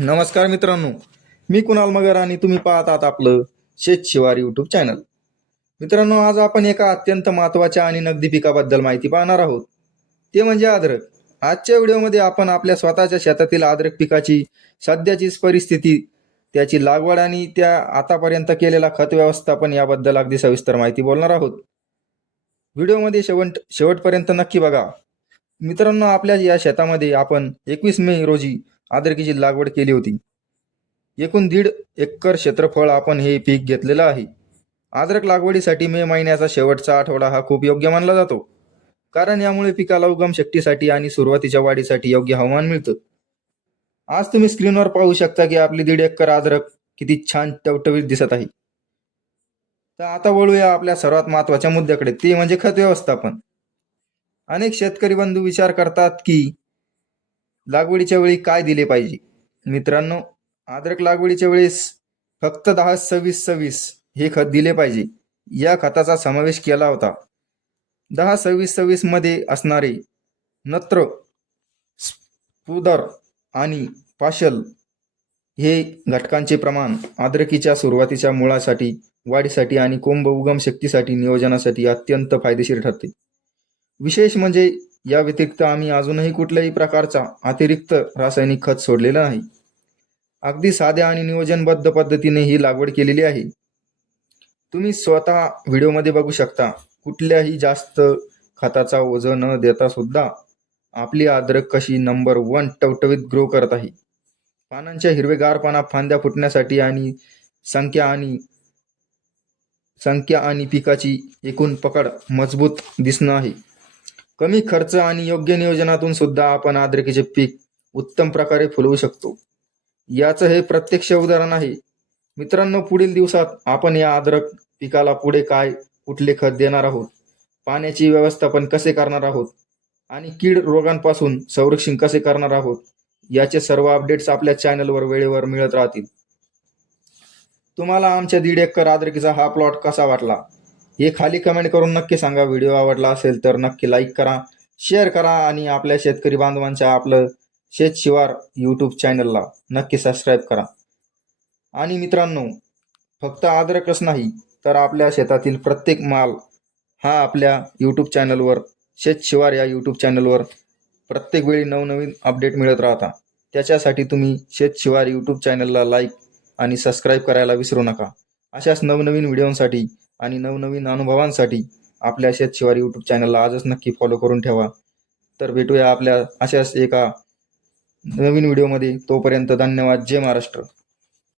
नमस्कार मित्रांनो, मी कुणाल मगर आणि तुम्ही पाहत आहात आपलं शेत शिवार यूट्यूब चॅनल. मित्रांनो, आज आपण एका अत्यंत महत्त्वाच्या आणि नगदी पिकाबद्दल माहिती पाहणार आहोत. ते म्हणजे अद्रक. आजच्या व्हिडिओमध्ये आपण आपल्या स्वतःच्या शेतातील अद्रक पिकाची सध्याची परिस्थिती, त्याची लागवड आणि त्या आतापर्यंत केलेला खत व्यवस्थापन याबद्दल अगदी सविस्तर माहिती बोलणार आहोत. व्हिडिओमध्ये शेवटपर्यंत नक्की बघा. मित्रांनो, आपल्या या शेतामध्ये आपण 21 मे रोजी अद्रकीची लागवड केली होती. एकूण 1.5 एकर क्षेत्रफळ आपण हे पीक घेतलेलं आहे. अद्रक लागवडीसाठी मे महिन्याचा शेवटचा आठवडा हा खूप योग्य मानला जातो, कारण यामुळे पिकाला उगम शक्तीसाठी आणि सुरुवातीच्या वाढीसाठी योग्य हवामान मिळतं. आज तुम्ही स्क्रीनवर पाहू शकता की आपली 1.5 एकर अद्रक किती छान टवटवीत दिसत आहे. तर आता वळूया आपल्या सर्वात महत्त्वाच्या मुद्द्याकडे, ते म्हणजे खत व्यवस्थापन. अनेक शेतकरी बंधू विचार करतात की लागवडीच्या वेळी काय दिले पाहिजे. मित्रांनो, अद्रक लागवडीच्या वेळेस फक्त 10-26-26 हे खत दिले पाहिजे. या खताचा समावेश केला होता. 10-26-26 मध्ये असणारे नत्र, स्फुदर आणि पाशल हे घटकांचे प्रमाण अद्रकीच्या सुरुवातीच्या मुळासाठी, वाढीसाठी आणि कोंब उगम शक्तीसाठी नियोजनासाठी अत्यंत फायदेशीर ठरते. विशेष म्हणजे या व्यतिरिक्त आम्ही अजूनही कुठल्याही प्रकारचा अतिरिक्त रासायनिक खत सोडलेलं नाही. अगदी साध्या आणि नियोजनबद्ध पद्धतीने ही लागवड केलेली आहे. तुम्ही स्वतः व्हिडिओमध्ये बघू शकता, कुठल्याही जास्त खताचा ओझं न देता सुद्धा आपली अद्रक कशी नंबर 1 टवटवीत ग्रो करत आहे. पानांच्या हिरवेगारपणा, फांद्या फुटण्यासाठी आणि संख्या आणि पिकाची एकूण पकड मजबूत दिसणं आहे. कमी खर्च आणि योग्य नियोजनातून सुद्धा आपण अद्रकीचे पीक उत्तम प्रकारे फुलवू शकतो. याचं हे प्रत्यक्ष उदाहरण आहे. मित्रांनो, पुढील दिवसात आपण या अद्रक पिकाला पुढे कुठले खत देणार आहोत, पाण्याची व्यवस्थापन कसे करणार आहोत आणि कीड रोगांपासून संरक्षण कसे करणार आहोत, याचे सर्व अपडेट्स आपल्या चॅनलवर वेळेवर मिळत राहतील. तुम्हाला आमच्या 1.5 एकर अद्रकीचा हा प्लॉट कसा वाटला हे खाली कमेंट करून नक्की सांगा. व्हिडिओ आवडला असेल तर नक्की लाईक करा, शेअर करा आणि आपल्या शेतकरी बांधवांच्या आपलं शेत शिवार यूट्यूब चॅनलला नक्की सबस्क्राईब करा. आणि मित्रांनो, फक्त अद्रकच नाही तर आपल्या शेतातील प्रत्येक माल हा आपल्या यूट्यूब चॅनलवर, शेत शिवार या यूट्यूब चॅनलवर प्रत्येक वेळी नवनवीन अपडेट मिळत राहतात. त्याच्यासाठी तुम्ही शेत शिवार यूट्यूब चॅनलला लाईक आणि सबस्क्राईब करायला विसरू नका. अशाच नवनवीन व्हिडिओंसाठी आणि नवनवीन अनुभवांसाठी आपल्या शेत शिवार यूट्यूब चॅनलला आजच नक्की फॉलो करून ठेवा. तर भेटूया आपल्या अशाच एका नवीन व्हिडिओमध्ये. तोपर्यंत धन्यवाद. जय महाराष्ट्र.